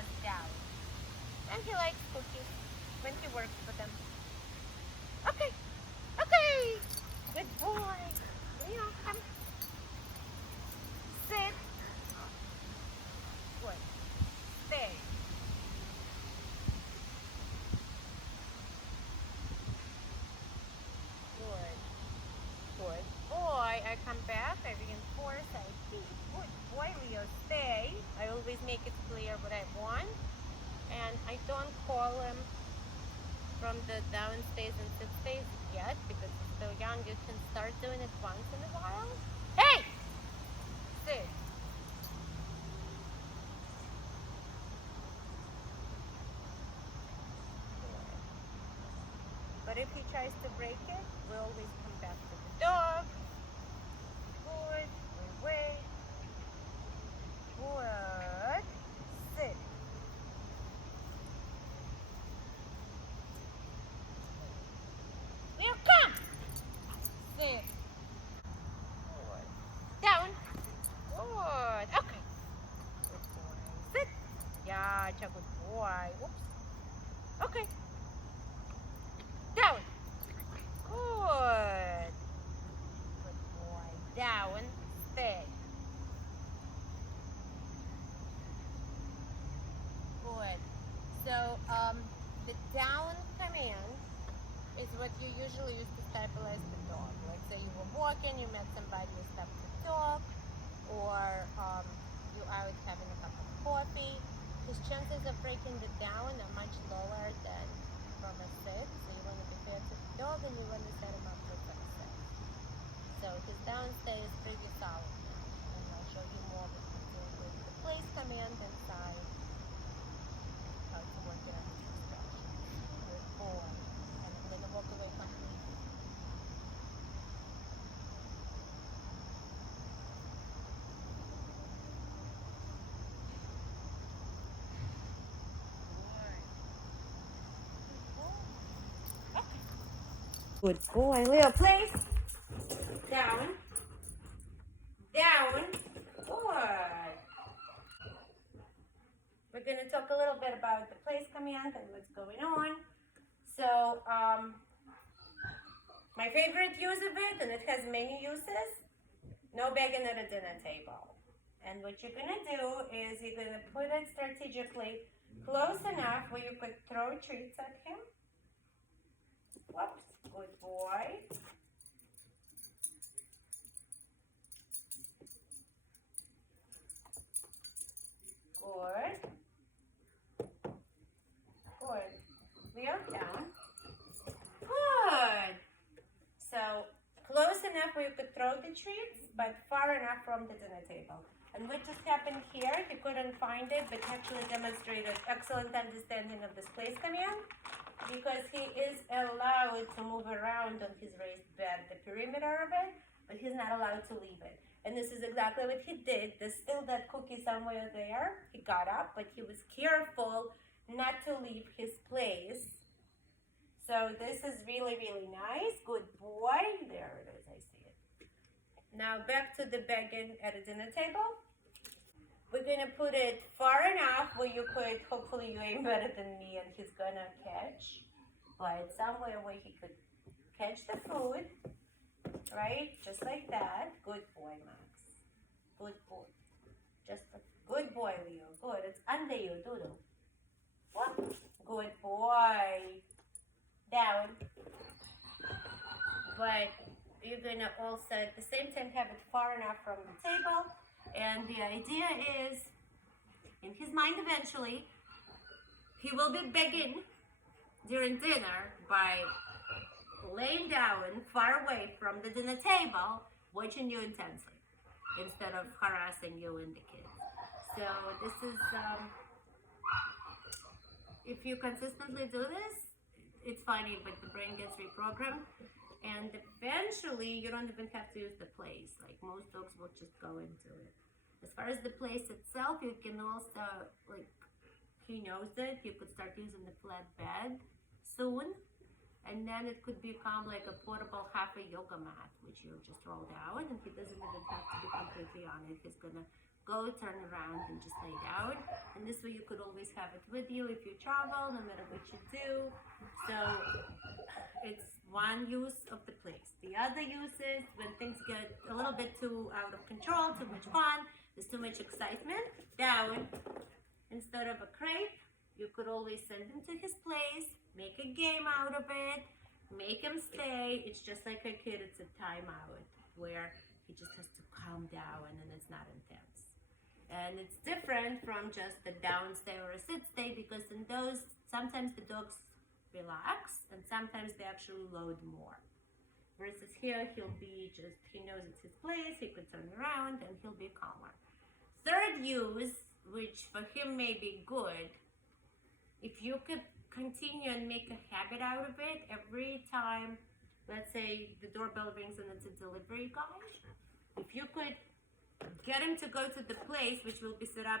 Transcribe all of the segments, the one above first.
does down. And he likes cookies when he works for them. Okay, okay. Good boy. Leo, come. Sit. Good. Stay. Good. Good boy. I come back. I reinforce. I keep. Good boy, Leo. Stay. I always make it clear what I want. And I don't call him from the down stays and sit stays yet because he's still young. You can start doing it once in a while. Hey! Sit. But if he tries to break it, we always come back to the dog. Good. We wait. Good. Sit. Leo, come! Sit. Good. Down. Good. Okay. Good boy. Sit. Yeah, good boy. Whoops. Okay. Down. Good. Good boy. Down. Stay. Good. So, the down command is what you usually use to stabilize the dog. Like say you were walking, you met somebody, you stopped to talk, or you out having a cup of coffee. His chances of breaking the down are much lower than from a sit. So you want to be fair to the dog and you want to set him up for success. So his down stay is pretty solid now. And I'll show you more what we do with the place command inside. How to work it on his instructions. Good boy. And I'm going to walk away completely. Good boy. Leo, place. Down. Down. Good. We're going to talk a little bit about the place command and what's going on. So, my favorite use of it, and it has many uses, no begging at a dinner table. And what you're going to do is you're going to put it strategically close enough where you could throw treats at him. Whoops. Good boy. Good. Good. Leo, down. Good. So, close enough where you could throw the treats, but far enough from the dinner table. And what just happened here, he couldn't find it, but actually demonstrated excellent understanding of this place command, because he is allowed to move around on his raised bed, the perimeter of it, but he's not allowed to leave it. And this is exactly what he did. There's still that cookie somewhere there. He got up, but he was careful not to leave his place. So this is really, really nice. Good boy. There it is. I see it. Now back to the begging at a dinner table. We're going to put it far enough where you could, hopefully you aim better than me and he's going to catch. But somewhere where he could catch the food. Right? Just like that. Good boy, Max. Good boy. Just a good boy, Leo. Good. It's under you, Doodle. What? Good boy. Down. But you're going to also at the same time have it far enough from the table. And the idea is, in his mind eventually, he will be begging during dinner by laying down far away from the dinner table, watching you intensely, instead of harassing you and the kids. So this is, if you consistently do this, it's funny, but the brain gets reprogrammed. And eventually, you don't even have to use the place. Like most dogs will just go into it. As far as the place itself, you can also, like, he knows it. You could start using the flat bed soon. And then it could become like a portable half a yoga mat, which you just roll down. And he doesn't even have to be completely on it. He's going to Go turn around and just lay down. And this way you could always have it with you if you travel, no matter what you do. So it's one use of the place. The other use is when things get a little bit too out of control, too much fun, there's too much excitement. Down, instead of a crate, you could always send him to his place, make a game out of it, make him stay. It's just like a kid, it's a timeout where he just has to calm down and it's not intense. And it's different from just the down stay or a sit stay, because in those, sometimes the dogs relax and sometimes they actually load more. Versus here, he'll be just, he knows it's his place, he could turn around and he'll be calmer. Third use, which for him may be good, if you could continue and make a habit out of it every time, let's say the doorbell rings and it's a delivery guy, if you could get him to go to the place which will be set up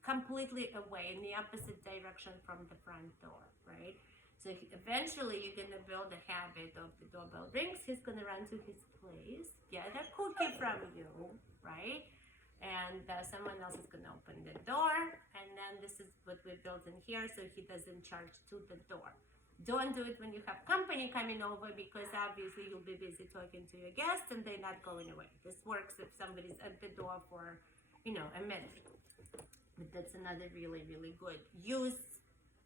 completely away in the opposite direction from the front door, right? So eventually you're gonna build a habit of the doorbell rings, he's gonna run to his place, get a cookie from you, right? And someone else is gonna open the door, and then this is what we built in here, so he doesn't charge to the door. Don't do it when you have company coming over, because obviously you'll be busy talking to your guests and they're not going away. This works if somebody's at the door for, a minute. But that's another really, really good use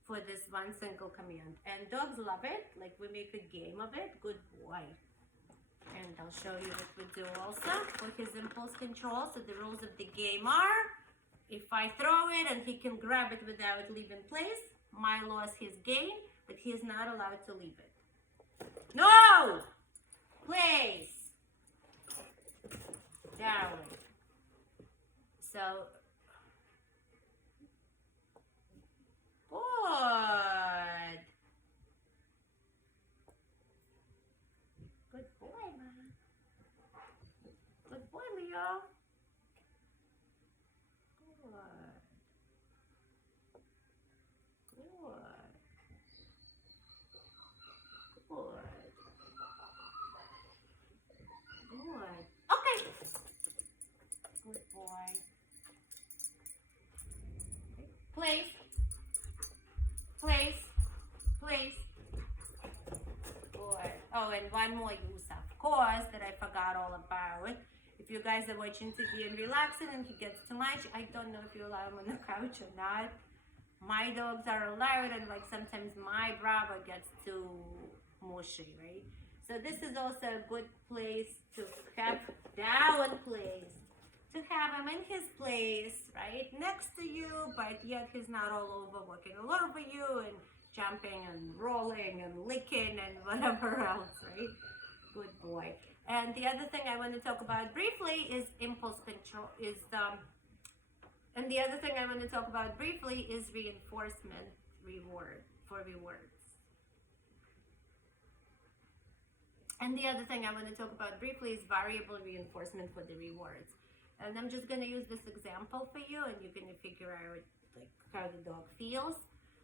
for this one single command. And dogs love it. Like, we make a game of it. Good boy. And I'll show you what we do also for his impulse control. So the rules of the game are, if I throw it and he can grab it without leaving place, my loss, his gain, but he is not allowed to leave it. No! Place. Down. So, good. Good boy, man. Good boy, Leo. Good. Good. Okay. Good boy. Place. Place. Place. Good. Oh, and one more use, of course, that I forgot all about. If you guys are watching TV and relaxing and he gets too much, I don't know if you allow him on the couch or not. My dogs are allowed, and like sometimes my Bravo gets too mushy, right? So this is also a good place to have down place, to have him in his place, right next to you, but yet he's not all over, walking all over you and jumping and rolling and licking and whatever else, right? Good boy. And the other thing I want to talk about briefly is impulse control. And the other thing I want to talk about briefly is reinforcement rewards. And the other thing I want to talk about briefly is variable reinforcement for the rewards. And I'm just going to use this example for you, and you're going to figure out like how the dog feels.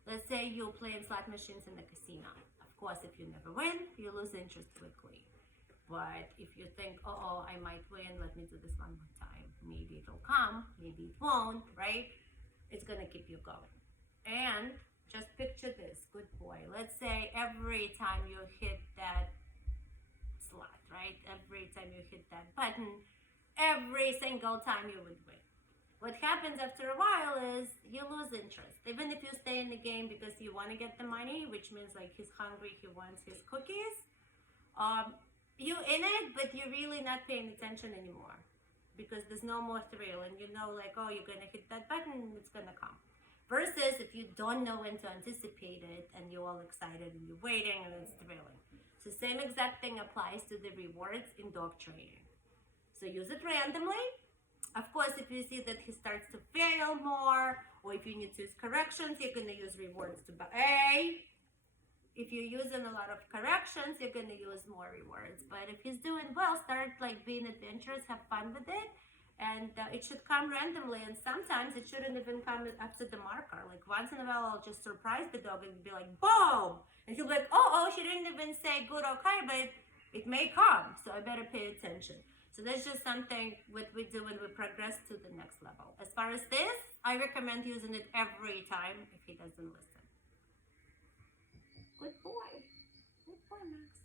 Let's say you're playing slot machines in the casino. Of course, if you never win, you lose interest quickly. But if you think, oh, I might win, let me do this one more time. Maybe it'll come, maybe it won't, right? It's gonna keep you going. And just picture this, good boy. Let's say every time you hit that slot, right? Every time you hit that button, every single time you would win. What happens after a while is you lose interest. Even if you stay in the game because you want to get the money, which means like he's hungry, he wants his cookies. You're in it, but you're really not paying attention anymore because there's no more thrill, and you know like, oh, you're gonna hit that button, it's gonna come. Versus if you don't know when to anticipate it and you're all excited and you're waiting and it's thrilling. So same exact thing applies to the rewards in dog training. So use it randomly. Of course, if you see that he starts to fail more, or if you need to use corrections, you're gonna use rewards to if you're using a lot of corrections, you're going to use more rewards. But if he's doing well, start like being adventurous, have fun with it. And it should come randomly. And sometimes it shouldn't even come up to the marker. Like once in a while, I'll just surprise the dog and be like, boom! And he'll be like, oh, she didn't even say good or okay, but it may come. So I better pay attention. So that's just something what we do when we progress to the next level. As far as this, I recommend using it every time if he doesn't listen. Good boy. Good boy, Max.